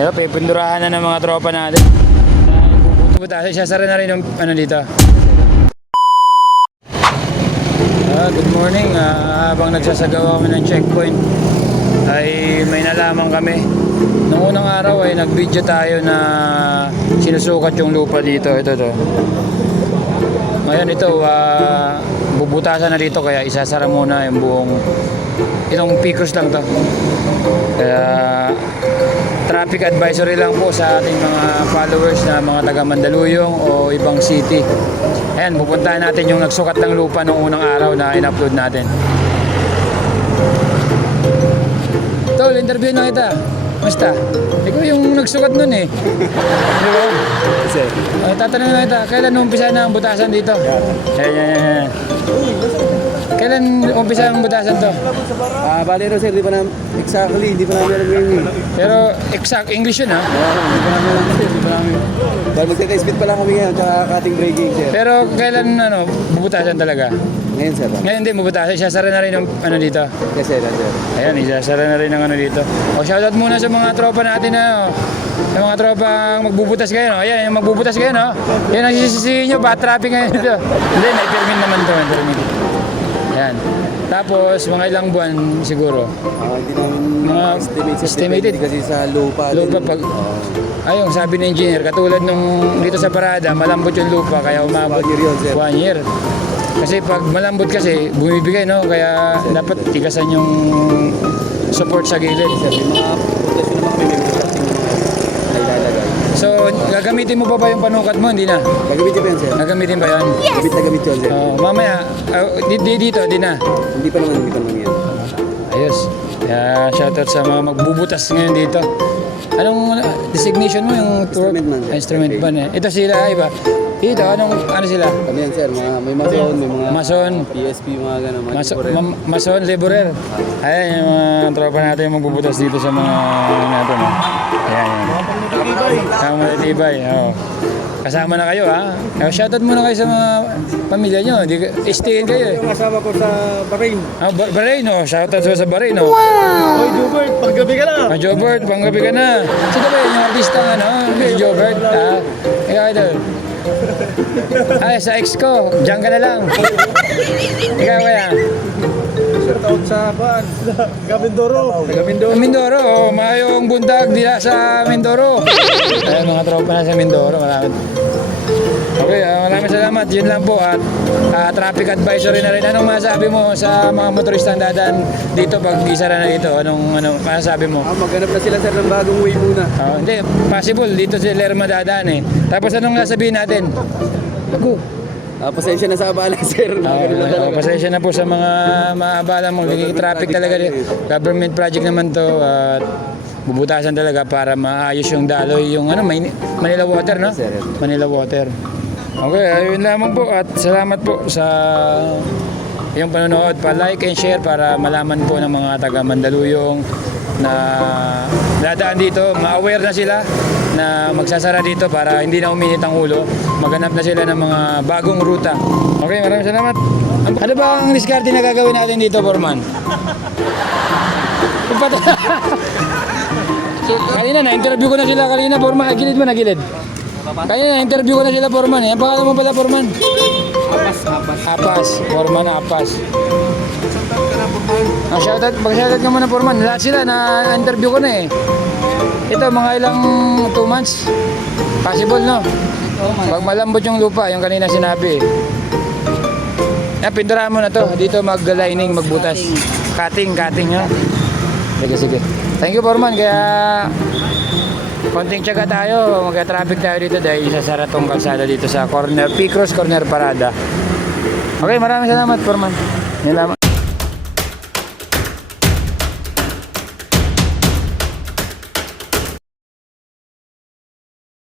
Ito, pipindurahan na ng mga tropa natin. Butas, sasara na rin yung ano dito. Good morning. Habang nagsasagawa kami ng checkpoint ay may nalaman kami. Noong unang araw ay nag-video tayo na sinusukat yung lupa dito. Ito to. Ngayon ito, bubutasan na dito kaya isasara muna yung buong itong Picos lang to. Kaya traffic advisory lang po sa ating mga followers na mga taga Mandaluyong o ibang city. Ayan, pupuntahan natin yung nagsukat ng lupa noong unang araw na in-upload natin. Tol, interview na kita. Basta, ikaw yung nagsukat nun eh. Di ba? Kasi, Tatanungin na kita, kailan umpisa na ang butasan dito? Ayan. Kailan umpisa ang butasan to? bali rin sir, di pa namin, exactly, di pa namin alam yun. Pero exact English yun ha? Di pa namin alam sir, di pa namin. Dahil magtaka-speed pa lang kami ngayon, tsaka cutting braking sir. Pero kailan bubutasan talaga? Ngayon sir. Ngayon din bubutasan, isasara na rin yung ano dito. Yes sir, sir. Ayan, isasara na rin ang ano dito. O shoutout muna sa mga tropa natin na sa mga tropa magbubutas kayo. No? Ayan, yung magbubutas kayo. No? Yan ang sisisihin nyo, bad traffic ngayon dito. Hindi, na-permit naman to. Ayan. Tapos, mga ilang buwan siguro. Hindi namin Mga estimated estimated. kasi sa lupa. Lupa pag... Ayun, sabi ng engineer, katulad nung dito sa parada, malambot yung lupa, kaya umabot 1 year yun, sir. 1 year. Kasi pag malambot kasi, bumibigay, no? Kaya dapat tigasan yung support sa gilid. Sir, yung mga protection naman kami, may mga cutting na mga nailalagay. So, gagamitin mo pa ba yung panukat mo? Hindi na. Gagamitin pa yan sir. Gagamitin ba yan? Gamit na gamit yun sir. Mamaya, dito, di na. Hindi pa naman yan. Ayos. Kaya shoutout sa mga magbubutas ngayon dito. Anong designation mo yung tour? Instrument man, sir. Instrument man eh. Ito sila, iba. Dito, ano sila? Kami yan sir, may mason, may mga Mason. PSP, mga gano'n, mga temporary. Mason, laborer. Ayan yung mga tropa natin yung magbubutas dito sa mga natin. Ayan. Kasama matitibay. Kasama na kayo ha. Shoutout muna kayo sa mga pamilya nyo. Stayin kayo eh. Yung asawa ko sa Bahrain. Bahrain oh. Shoutout sa Bahrain oh. Oy, Jobert, paggabi ka na. Jobert, panggabi ka na. Sino ba yun yung artista ano? Si Jobert ha? Ikaw ito. Ay, sa ex ko. Diyan ka na lang. Ikaw kaya? Shout out sa Ban, Mindoro. Mindoro, oh, mayong buntag dila sa Mindoro. Ayun, mga tropa na sa Mindoro, maraming. Okay, maraming salamat. Yun lang po at traffic advisory na rin. Anong masabi mo sa mga motoristang dadaan dito pag isara na dito? Anong masasabi mo? Maghanap na sila sir ng bagong way muna. Hindi, possible. Dito si Lerma dadaan eh. Tapos anong sasabihin natin? Ako. Pasensya na sa abala sir. Pasensya na po sa mga maabala magiging traffic talaga. Government project naman to at bubutasan talaga para maayos yung daloy yung Manila Water no? Manila Water. Okay, ayun lamang po at salamat po sa yung panonood. Pa-like and share para malaman po ng mga taga Mandaluyong na dadaan dito, ma-aware na sila na magsasara dito para hindi na uminit ang ulo. Maghanap na sila ng mga bagong ruta. Okay, maraming salamat. Ano ba ang diskarte na gagawin natin dito, Foreman? Kanina na-interview ko na sila kanina, Foreman. Gilid mo na, gilid. Kanina na-interview ko na sila, Foreman. Ang pangalan mo pala, Foreman? Apas. Foreman Apas. Shoutout, mag-shoutout ka muna, Foreman. Lahat sila na-interview ko na eh. Ito, mga ilang 2 months. Possible, no? Pag malambot yung lupa, yung kanina sinabi. Pinturahan mo na to. Dito mag-lining, magbutas. Cutting, no? Sige. Thank you, Foreman. Kaya konting tiyaga tayo. Mag-traffic tayo dito dahil isasara tong kalsada dito sa corner, Picos Corner Parada. Okay, maraming salamat, Foreman. Yan lamang.